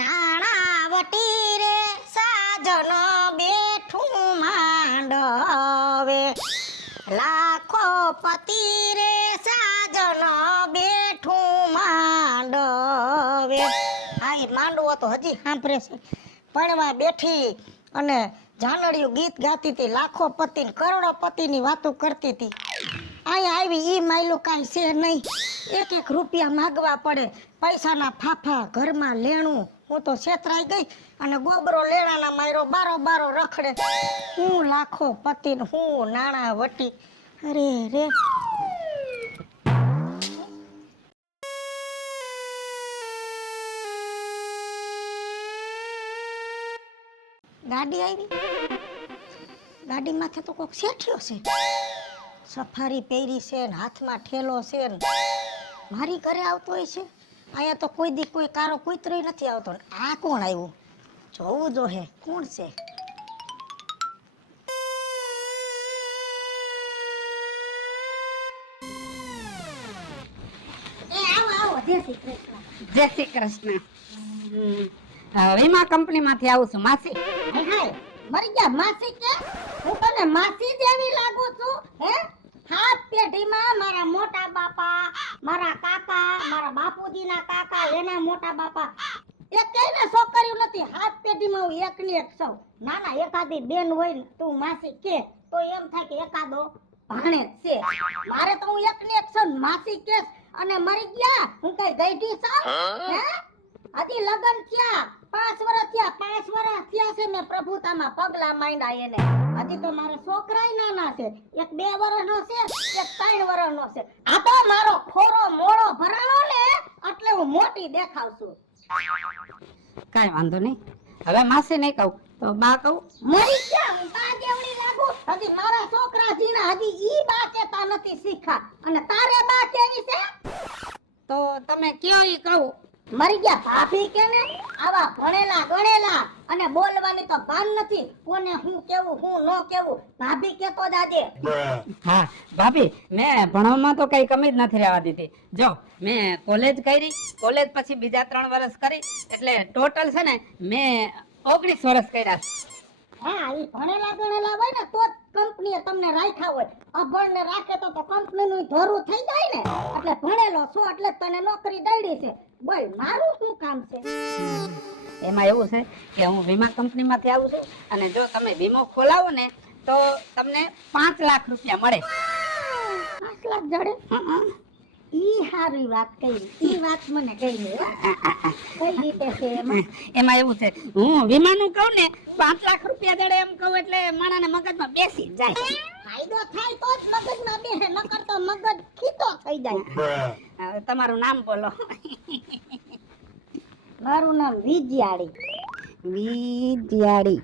નાણાવટી રે સાજન બેઠું માંડવે, લાખો પતિ રે સાજન બેઠું માંડવે. હા, એ માંડવો તો હજી સાંભળે છે. પરણવા બેઠી અને જાનડિયું ગીત ગાતી હતી, લાખો પતિ ને કરોડોપતિની વાતો કરતી હતી. અહીંયા આવી ઈ માયલું કાંઈ છે નહીં. એક એક રૂપિયા માગવા પડે, પૈસાના ફાફા, ઘરમાં લેણું. હું તો છેતરાઈ ગઈ અને ગોબરો લેણાના માર્યો બારો બારો રખડે. હું લાખો પતિ ને હું નાણા વટી. અરે રે. ગાડી આવી, ગાડી માથે તો કોક શેઠિયો છે. સફારી પહેરી છે ને હાથમાં ઠેલો છે ને મારી ઘરે આવતો હોય છે. અહીંયા તો કોઈ દી કોઈ કારો કૂતરોય નથી આવતો. આ કોણ આવ્યું જોવું જો હે, કોણ છે? એ આવો આવો, જય શ્રી કૃષ્ણ. જય શ્રી કૃષ્ણ. વીમા કંપની માંથી આવું છું માસી. હાય હાય, મરી ગયા માસી કે? હું તને માસી જેવી લાગુ છું હે? હાથ પેઢીમાં મારા મોટા બાપા, મારા કાકા, મારા બાપુજીના કાકા, એના મોટા બાપા એકેયને છોકરીઓ નથી. હાથ પેઢીમાં હું એકની એક છું. નાના એકાદી બેન હોય ને તું માસી કે તો એમ થાય કે એકાદો ભાણે જ છે. મારે તો હું એકની એક છું માસી કે. અને મરી ગયા હું કઈ ગઈઢી છું હે? હજી લગન થયા 5 વર્ષ થયા. 5 વર્ષ થયા છે મેં પ્રભુતામાં પગલા માંડ્યા એને. હજી તો મારા છોકરાય નાના છે. એક 2 વર્ષનો છે, એક 3 વર્ષનો છે. આ તો મારો ખોરો મોળો ભરાણો ને એટલે હું મોટી દેખાવ છું. કઈ વાંધો નહીં. હવે માસી નહીં કહું તો બા કહું. મરી ગયા હું બા જેવડી લાગુ. હજી મારા છોકરા જીના હજી ઈ બા કેતા નથી શીખા. અને તારે બા કેવી છે? તો તમે કયો ઈ કહું. મરી ગયા ભાભી કે ને? આવા ભણેલા ગણેલા અને બોલવાની તો ભાન નથી. કોને હું કેવું હું નો કેવું ભાભી કેતો જ આજે. હા ભાભી, મેં ભણવામાં તો કઈ કમી જ નથી રહેવા દીધી. જો મેં કોલેજ કરી, કોલેજ પછી બીજા 3 વર્ષ કરી, એટલે ટોટલ છે ને મેં 19 વર્ષ કર્યા. હા, ઈ ભણેલા ગણેલા હોય ને તો જ કંપનીએ તમને રાખ્યા હોય. અભણ ને રાખે તો કંપનીનું ધોરું થઈ જાય ને. એટલે ભણેલો છો એટલે તને નોકરી દઈડી છે. બોલ મારું શું કામ છે? એમાં એવું છે કે હું વીમા કંપનીમાંથી આવું છું અને જો તમે વીમો ખોલાવો ને તો તમને 5 લાખ રૂપિયા મળે. 5 લાખ જડે? ઈ હારી વાત કરી. ઈ વાત મને ગઈ. કઈ રીતે છે એમાં? એમાં એવું છે, હું વીમાનું કહું ને 5 લાખ રૂપિયા જડે એમ કહું એટલે માણાને મગજમાં બેસી જાય. ફાયદો થાય તો જ મગજમાં બેસે, નકર તો મગજ ખીતો થઈ જાય. હવે તમારું નામ બોલો. મારું નામ વિજયાળી. વિજયાળી.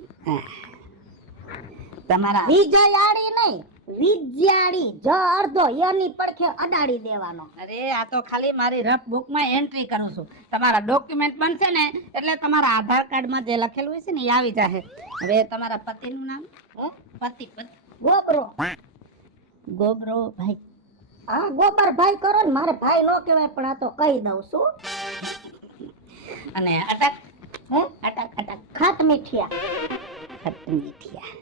તમારા વિજયાળી નહીં, વિજયાળી. જ અડધો એની પડખે અડાડી દેવાનો. અરે આ તો ખાલી મારી રફ બુકમાં એન્ટ્રી કરું છું. તમારા ડોક્યુમેન્ટ બનશે ને એટલે તમારા આધાર કાર્ડમાં જે લખેલું હોય છે ને એ આવી જશે. હવે તમારા પતિનું નામ? પતિ. ગોબરો. ગોબરો ભાઈ. હા, ગોબર ભાઈ કરો ને. મારે ભાઈ નો કહેવાય પણ આ તો કહી દઉં છું. અને અટક? હે? અટક અટક. ખાટ મીઠિયા. ખટ મીઠિયા.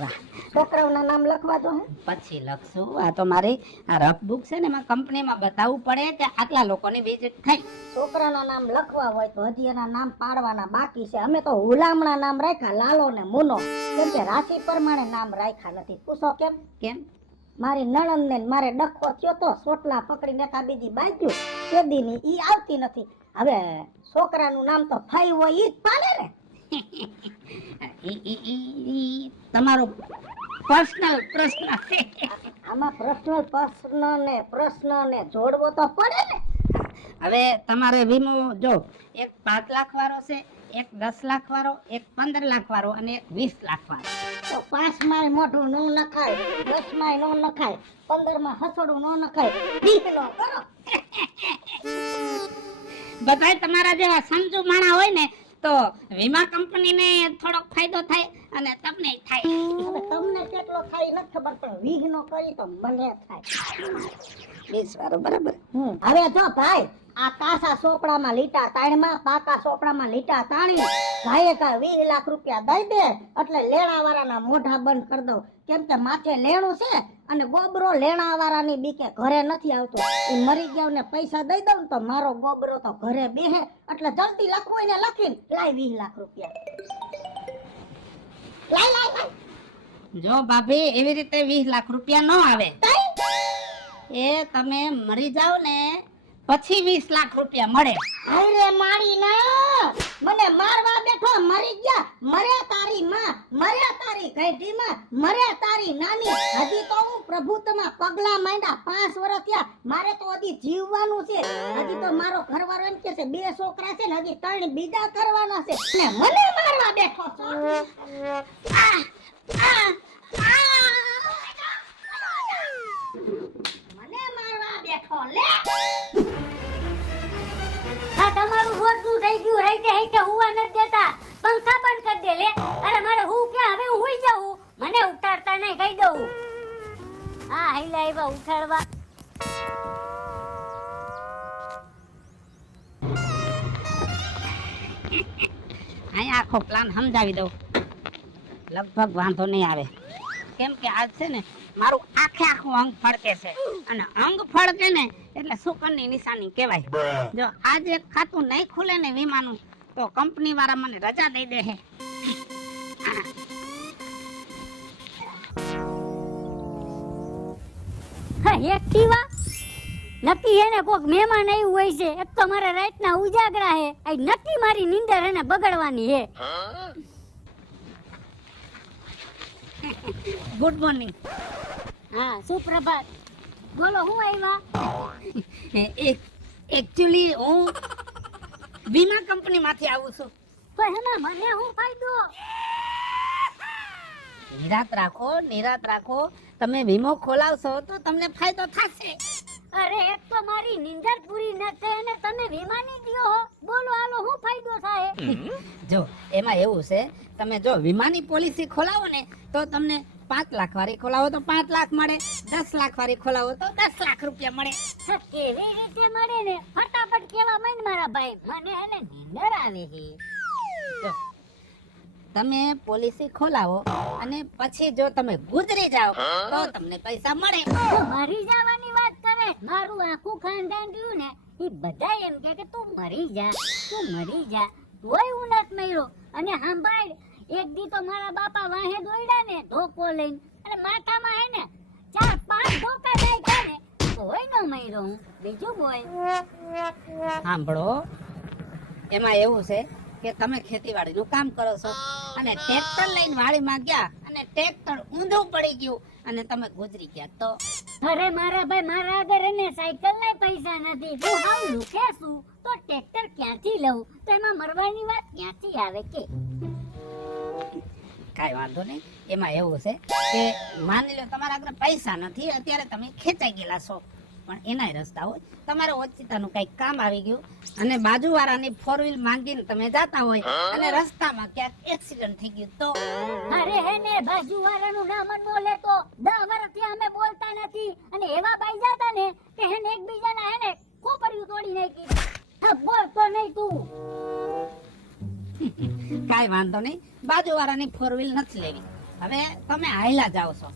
વાહ. છોકરાઓના નામ લખવા દો હે? પછી લખશું. આ તો મારી આ રફ બુક છે ને એમાં કંપનીમાં બતાવવું પડે કે આટલા લોકોની વિઝિટ થઈ. છોકરાના નામ લખવા હોય તો હજી એના નામ પાડવાના બાકી છે. અમે તો હુલામણા નામ રાખ્યા, લાલો ને મુનો. કેમ કે રાશિ પ્રમાણે નામ રાખ્યા નથી. પૂછો કેમ? કેમ? મારી નણંદ ને મારે ડખો થયો તો સોટલા પકડીને એકા બીજી બાજ્યું કેદીની ઈ આવતી નથી. હવે છોકરાનું નામ તો ફાઈ હોય ઈ જ પાડે ને. તમારો પર્સનલ પ્રશ્ન છે. આમાં પર્સનલ પ્રશ્ન ને જોડવો તો પડે ને. હવે તમારે વીમો જો એક 5 લાખ વાળો છે, એક 10 લાખ વાળો, એક 15 લાખ વાળો અને એક 20 લાખ વાળો. તો 5 માં મોઢું નો નખાય, 10 માં નો નખાય, 15 માં હસડું નો નખાય. દીકરો કરો. બધાય તમારા જેવા સમજુ માણા હોય ને તો વીમા કંપનીને થોડોક ફાયદો થાય અને તમને થાય. હવે તમને કેટલો થાય ઈ નથી ખબર પણ 20 નો કરી તો મને થાય. 20 વાળો બરાબર. હવે જો ભાઈ આ કાસા સોપડામાં લીટા તાણમાં પાકા સોપડામાં લીટા તાણી ભાઈએ કા 20 લાખ રૂપિયા દઈ દે એટલે લેણાવાળાના મોઢા બંધ કરી દઉં કેમ કે માથે લેણું છે અને ગોબરો લેણાવાળાની બીકે ઘરે નથી આવતો એ મરી ગયો ને પૈસા દઈ દઉં ને તો મારો ગોબરો તો ઘરે બેહે એટલે જલ્દી લખવું એને લખીને લાય 20 લાખ રૂપિયા લાય જો ભાભી એવી રીતે 20 લાખ રૂપિયા ન આવે. એ તમે મરી જાવ ને પછી 20 લાખ રૂપિયા મળે. અરે મારી ના મને મારવા બેઠો મરી ગયા મરે તારી માં મરે તારી ગઈઢી માં મરે તારી નાની હજી તો હું પ્રભુત્વમાં પગલા માંડ્યા 5 વર્ષ થયા મારે તો હજી જીવવાનું છે હજી તો મારો ઘરવાળો એમ કે છે 2 છોકરા છે ને હજી 3 બીજા કરવાના છે ને મને મારવા બેઠો છો. મને મારવા બેઠો લે આ તમારું રોજનું થઈ ગયું રહી હુવા નથી દેતા પંખા બંધ કરી દે લે અરે મારે હું ક્યાં હવે હું હુઈ જાઉં મને ઉઠાડતા નહીં કહી દઉં હા હાઈલા એવા ઉઠાડવા અહીંયા આખો પ્લાન સમજાવી દઉં લગભગ વાંધો નહીં આવે કેમ કે આજ છે ને મારું આખું અંગ ફળકે છે અને અંગ ફળકે ને એટલે શુકરની નિશાની કહેવાય. જો આજે એક ખાતું નહીં ખુલે ને વીમાનું તો કંપની વાળા મને રજા દઈ દે છે. હા એક્ટિવા નક્કી એને કોક મહેમાન આવ્યું હોય છે એક તો મારા રાતના ઉજાગરા હે આ નક્કી મારી નીંદર એને બગડવાની હે ગુડ મોર્નિંગ. હા સુપ્રભાત બોલો હું આવ્યા એકચ્યુઅલી હું વીમા કંપનીમાંથી આવું છું. તો એમાં મને હું ફાયદો નિરાત રાખો તમે વીમો ખોલાવશો તો તમને ફાયદો થશે. અરે એક તો મારી નીંદર પૂરી ન થાય અને તમે વીમાની દ્યો હો બોલો હાલો હું ફાયદો થાય જો એમાં એવું છે તમે જો વીમાની પોલિસી ખોલાવો ને તો તમને 5 લાખ વાળી ખોલાવો તો 5 લાખ મળે 10 લાખ વાળી ખોલાવો તો 10 લાખ રૂપિયા મળે. તો કેવી રીતે મળે ને ફટાફટ કેવા માંડ મારા ભાઈ મને એને નીંદર આવે છે. જો તમે પોલિસી ખોલાવો અને પછી જો તમે ગુજરી જાઓ તો તમને પૈસા મળે. તો મરી જવાની વાત કરે મારું આખું ખાનદાન રહ્યું ને એ બધા એમ કે તું મરી જા તોય હું નથી મર્યો અને સાંભળ એક દી તો મારા બાપા વાહે દોડ્યા ને ધોકો લઈને અને માથામાં હે ને 4-5 ધોકા નાખ્યા ને તોય ન મર્યો હું બીજું બોલ સાંભળો એમાં એવું છે કે તમે ખેતીવાડીનું કામ કરો છો અને ટ્રેક્ટર લઈને વાડીમાં ગયા અને ટ્રેક્ટર ઊંધું પડી ગયું અને તમે ગુજરી ગયા તો અરે મારા ભાઈ મારા આગળ એને સાયકલ ના પૈસા નથી હું હાવ લુખે છું તો ટ્રેક્ટર ક્યાંથી લઉં તો એમાં મરવાની વાત ક્યાંથી આવે કે કાંઈ વાંધો નહીં. એમાં એવું છે કે માની લો તમારા આગળ પૈસા નથી અત્યારે તમે ખેંચાઈ ગયેલા છો પણ એનાય રસ્તા હોય તમારે ઓચિતાનું કંઈક કામ આવી ગયું અને બાજુવાળાની 4 વ્હીલ માંગીને તમે જાતા હોય અને રસ્તામાં ક્યાંક એક્સિડન્ટ થઈ ગયું તો અરે હે ને બાજુવાળાનું નામ ન લેતો 10 વર્ષથી અમે બોલતા નથી અને એવા બાઈ જાતા ને કે હેને એકબીજાના હેને ખોપરિયું તોડી નાખી હા બોલતો નહીં તું કાંઈ વાંધો નહીં બાજુવાળાની 4 વ્હીલ નથી લેવી. હવે તમે હાયલા જાઓ છો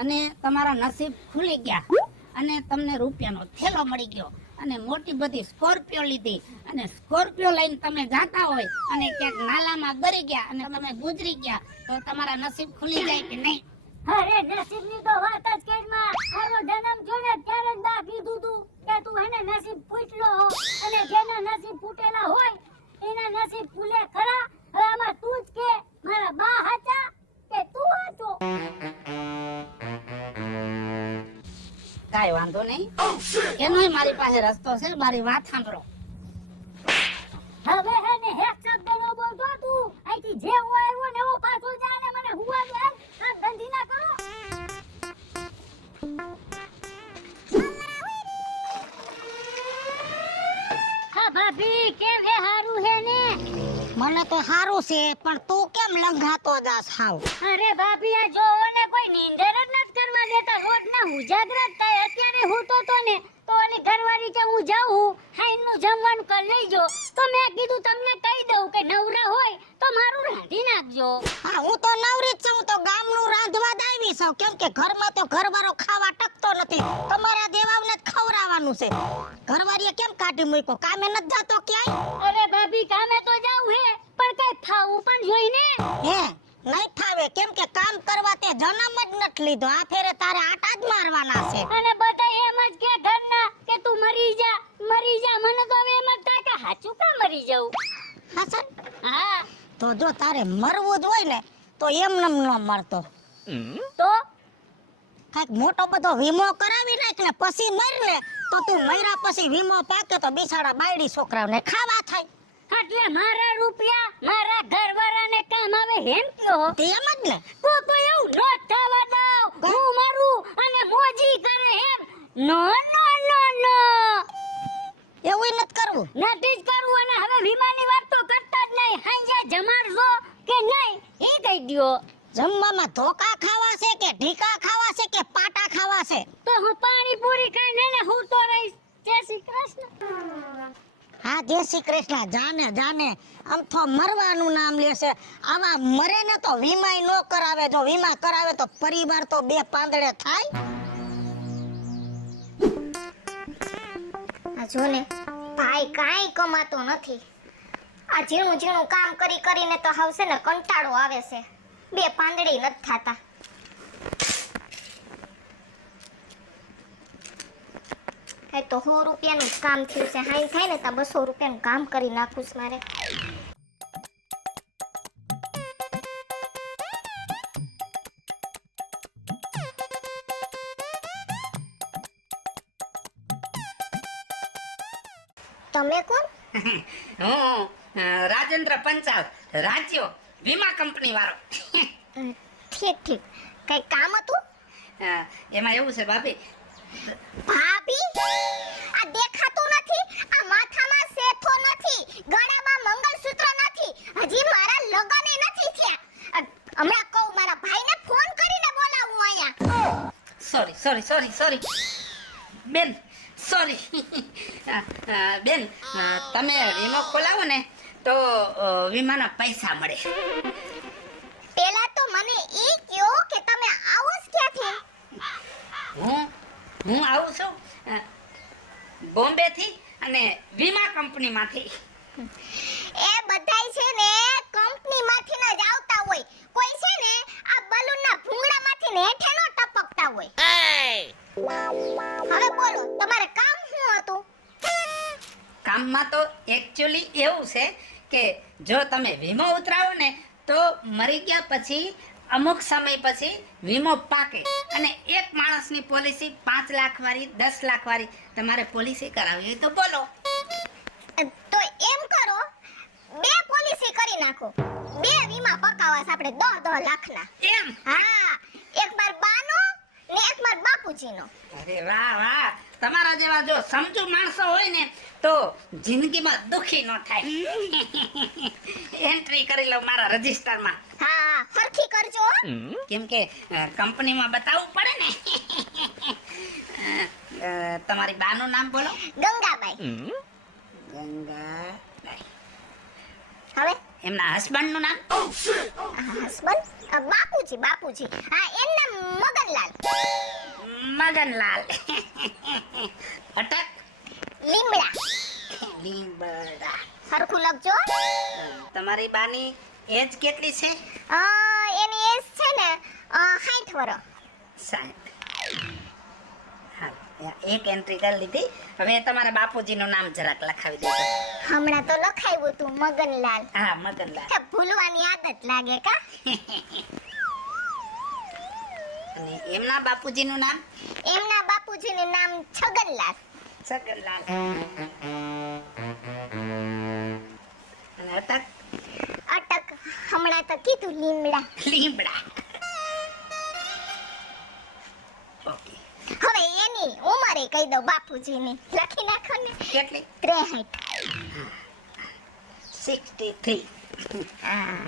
અને તમારા નસીબ ખુલી ગયા અને તમને રૂપિયાનો થેલો મળી ગયો અને મોટી બધી સ્કોર્પિયો લીધી અને સ્કોર્પિયો લઈને તમે જાતા હોય અને ક્યાંક નાલામાં ગરી ગયા અને તમે ગુજરી ગયા તો તમારા નસીબ ખુલી જાય કે નહીં? અરે નસીબની તો વાત જ કેમાં મારો જન્મ થયો ને ત્યારે જ દા કીધું તું કે તું હેને નસીબ ફૂટલો હો અને જેના નસીબ ફૂટેલા હોય એના નસીબ ફૂલે ખરા. હવે આમાં તું જ કે મારા બા હાચા કે તું હાચો કાંઈ વાંધો નહીં એનોય મારી પાસે રસ્તો છે મારી વાત સાંભળો. હવે હે ને એક શબ્દ નો બોલતો તું અહીંથી જે હું આવ્યો ને એવો પાછો જા ને મને હુવા દે આ ધંધી ના કરો હા ભાભી કેમ હે હારું હે ને મને તો સારું છે પણ તું કેમ લંઘાતો જાસ હાવ? અરે ભાભી આ જોવો ને કોઈ નીંદર જ નથી કરવા દેતા રોજના ઉજાગરા જ થાય અત્યારે હું તો ને તો ઓલી ઘરવાળી કે હું જાઉં હાઈનું જમવાનું કરી લેજો તો મેં કીધું તમને કહી દઉં કે નવરા હોય તો મારું રાંધી નાખજો હા હું તો નવરી જ છું, હું તો ગામનું રાંધવા જ આવી છું કેમ કે ઘરમાં તો ઘરવાળો ખાવા ટકતો નથી, તમારા દેવાવને જ ખવડાવવાનું છે. ઘરવાળીએ કેમ કાઢી મૂક્યો? કામે નથી જાતો ક્યાંય? અરે ભાભી કામે તો જાઉં હે પણ કઈ થાવું પણ જોઈને હે નહીં થાવે કેમ કે કામ કરવા તે જન્મ જ નથી લીધો, આ ફેરે તારે આટા જ મારવાના છે. અને બધા એમ જ કે ઘરના કે તું મરી જા મને તો હવે એમ જ થાય કે હાચું કા મરી જાઉં. હસન હા તો જો તારે મરવું જ હોય ને તો એમનેમ ન મરતો, તો કાંઈક મોટો બધો વીમો કરાવી નાખ ને પછી મર ને તો તું મર્યા પછી વીમો પાકે તો બિચારા બાયડી છોકરાઓને ખાવા થાય. એટલે મારા રૂપિયા મારા ઘરવાળાને કામ આવે એમ કયો તે એમ જ ને. તો એવું ન થવા દઉં હું મરું અને મોજી કરે એમ નો એવું નથી કરવું. નથી જ કરવું અને હવે વીમાની વાત તો કરતા જ નહીં હાંજે જમાડજો કે નહીં એ કહી દ્યો. જમવામાં ધોકા ખાવા છે કે ઢીકા ખાવા છે કે પાટા ખાવા છે? તો હું પાણી પૂરી ખાઈને ને હું તો રહીશ. જય શ્રી કૃષ્ણ. હા જય શ્રી કૃષ્ણ. જાને જાને આમ તો મરવાનું નામ લેશે. આમાં મરે ને તો વીમાય નો કરાવે, જો વીમા કરાવે તો પરિવાર તો બે પાંદડે થાય. આ જો ને ભાઈ કાંઈ કમાતો નથી, આ ઝીણું ઝીણું કામ કરી કરીને તો આવશે ને કંટાળો આવે છે, બે પાંદડી નથી થાતા. એ તો 100 રૂપિયાનું જ કામ થયું છે, હાઈ થાય ને તો 200 રૂપિયાનું કામ કરી નાખું છું મારે. તમે કોણ? હું રાજેન્દ્ર પંચાલ, રાજ્યો વીમા કંપની વાળો. ઠીક ઠીક, કઈ કામ હતું? એમાં એવું છે ભાભી, ભાભી આ દેખાતું નથી, આ માથામાં સેથો નથી, ગળામાં મંગળસૂત્ર નથી, હજી મારા લગન નથી થયા. હમણાં કહું મારા ભાઈને ફોન કરીને બોલાવું અહીંયા. સોરી બેન, સોરી. બેન, તમે વીમો ખોલાવો ને તો વીમાના પૈસા મળે. પેલા તો મને ઈ કયો કે તમે આવો જ ક્યાંથી? હું આવું છું બોમ્બે થી અને વીમા કંપની માંથી. એ બધાય છે ને કંપનીમાંથી ન જ આવતા હોય, કોઈ છે ને આ બલૂનના ભૂંગળામાંથી ને હેઠે નો ટપકતા હોય. હવે બોલો તમારે કામ શું હતું? કામમાં તો એકચ્યુઅલી એવું છે કે જો તમે વીમો ઉતરાવો ને તો મરી ગયા પછી અમુક સમય પછી વીમો પાકે અને એક માણસની પોલિસી 5 લાખ વાળી 10 લાખ વાળી તમારે પોલિસી કરાવવી હોય તો બોલો. તો એમ કરો, 2 પોલિસી કરી નાખો, 2 વીમા પકાવાસ આપણે 10 લાખના. એમ? હા, એક માર બાનો ને એક માર બાપુજીનો. અરે વાહ, તમારા જેવા જો સમજુ માણસો હોય ને તો જિંદગીમાં દુખી ન થાય. એન્ટ્રી કરી લો મારા રજિસ્ટરમાં. હા, હરખી કરજો હો. કેમ કે કંપનીમાં બતાવવું પડે ને. તમારી બાનું નામ બોલો. ગંગાબાઈ. ગંગાબાઈ. હવે એમના હસબન્ડનું નામ? હસબન્ડ બાપુજી. હા, એમના મગનલાલ. મગનલાલ. અટક? લીમડા. હરખું લખજો. તમારી બાની એજ કેટલી છે? એની એજ છે ને 60 વર્ષ. 60. હા, એક એન્ટ્રી કરી લીધી. હવે તમારા બાપુજીનું નામ જરાક લખાવી દેજો. હમણાં તો લખાવ્યું તું મગનલાલ. હા, મગનલાલ. ભૂલવાની આદત લાગે કા? અને એમના બાપુજીનું નામ? એમના બાપુજીનું નામ છગનલાલ. છગનલાલ. અને અટક? અટક હમણાં તો કીધું લીમડા. ઓકે. હવે એની ઉંમરે કહી દો બાપુજીની. લખી નાખો ને. કેટલી? 63. 63.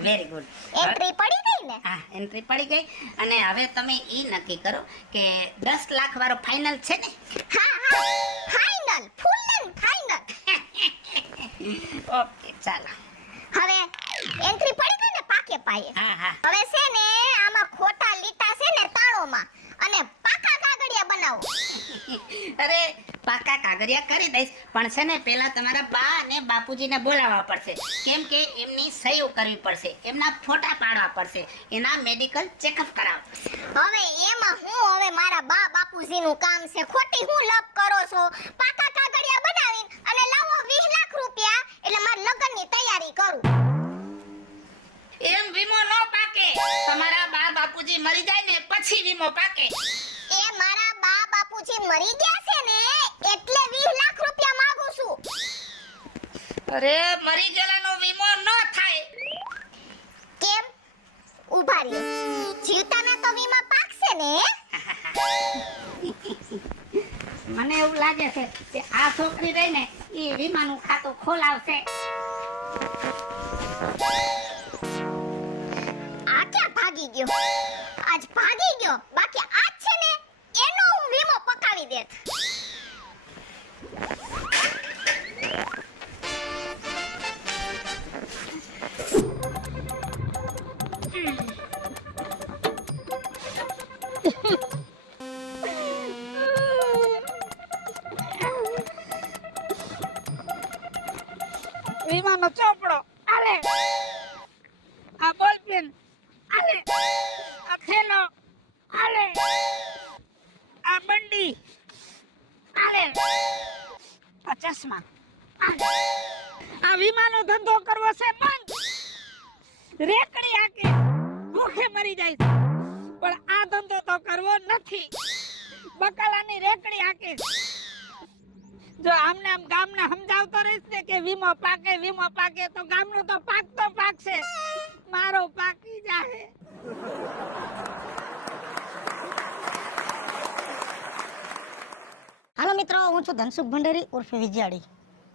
Very good. એન્ટ્રી પડી ગઈ ને? હા, એન્ટ્રી પડી ગઈ. અને હવે તમે ઈ નક્કી કરો કે 10 લાખ વાળો ફાઇનલ છે ને? હા હા, final, full and final. Okay, ચાલો. હવે એન્ટ્રી પડી ગઈ ને પાકે પાયે. હા હા. હવે છે ને આમાં ખોટા લીટા છે ને તાળોમાં અને પાકા કાગળિયા બનાવો. અરે પાકા કાગળિયા કરી દઈશ, પણ છે ને પેલા તમારા બા અને બાપુજીને બોલાવવા પડશે, કેમ કે એમની સહીઓ કરવી પડશે, એમના ફોટા પાડવા પડશે, એના મેડિકલ ચેકઅપ કરાવવા પડશે. હવે એમાં હું હવે મારા બા બાપુજીનું કામ છે, ખોટી હું લપ કરો છો? પાકા કાગળિયા બનાવીને અને લાવો 20 લાખ રૂપિયા એટલે મારા લગ્નની તૈયારી કરું. એમ વીમો નો પાકે. તમારા બા બાપુજી મરી જાય ને પછી વીમો પાકે. એ મારા બા બાપુજી મરી ગયા છે ને એટલે 20 લાખ રૂપિયા માંગુ છું. અરે મરી ગયેલાનો વીમો ન થાય. કેમ? ઉભા રહ્યો, જીવતાના તો વીમા પાકશે ને? મને એવું લાગે છે કે આ છોકરી રહીને એ વીમાનું ખાતું ખોલાવશે. આ ક્યાં ભાગી ગયો? આજ ભાગી ગયો, બાકી આજ છે ને એનો હું વીમો પકાવી દેત. વીમાનો ચોપડો આલે, આ બોલપેન આલે, આ થેલો આલે, આ બંડી આલે, આ ચશ્મા આલે. આ વીમાનો ધંધો કરવો છે બંધ. રેકડી આકે ભૂખે મરી જાય છે, પણ આ ધંધો તો કરવો નથી. બકાલાની રેકડી આકે. જો આમને આમ ગામને સમજાવતો રહીશ ને કે વીમો પાકે તો ગામનું તો પાકશે, મારો પાકી જાહે. હાલો મિત્રો, હું છું ધનસુખ ભંડેરી ઉર્ફે વિજયાડી.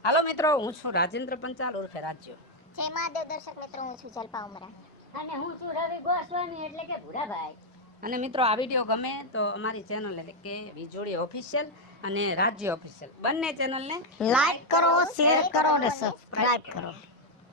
હાલો મિત્રો, હું છું રાજેન્દ્ર પંચાલ ઉર્ફે રાજ્યો. જય મહાદેવ દર્શક મિત્રો, હું છું જલપા ઉમરા. અને હું છું રવિ ગોસ્વામી એટલે કે ભૂરાભાઈ. અને મિત્રો, આ વિડીયો ગમે તો અમારી ચેનલ એટલે કે વીજોડી ઓફિશિયલ અને રાજ્ય ઓફિશિયલ બંને ચેનલને લાઈક કરો, શેર કરો અને સબસ્ક્રાઇબ કરો.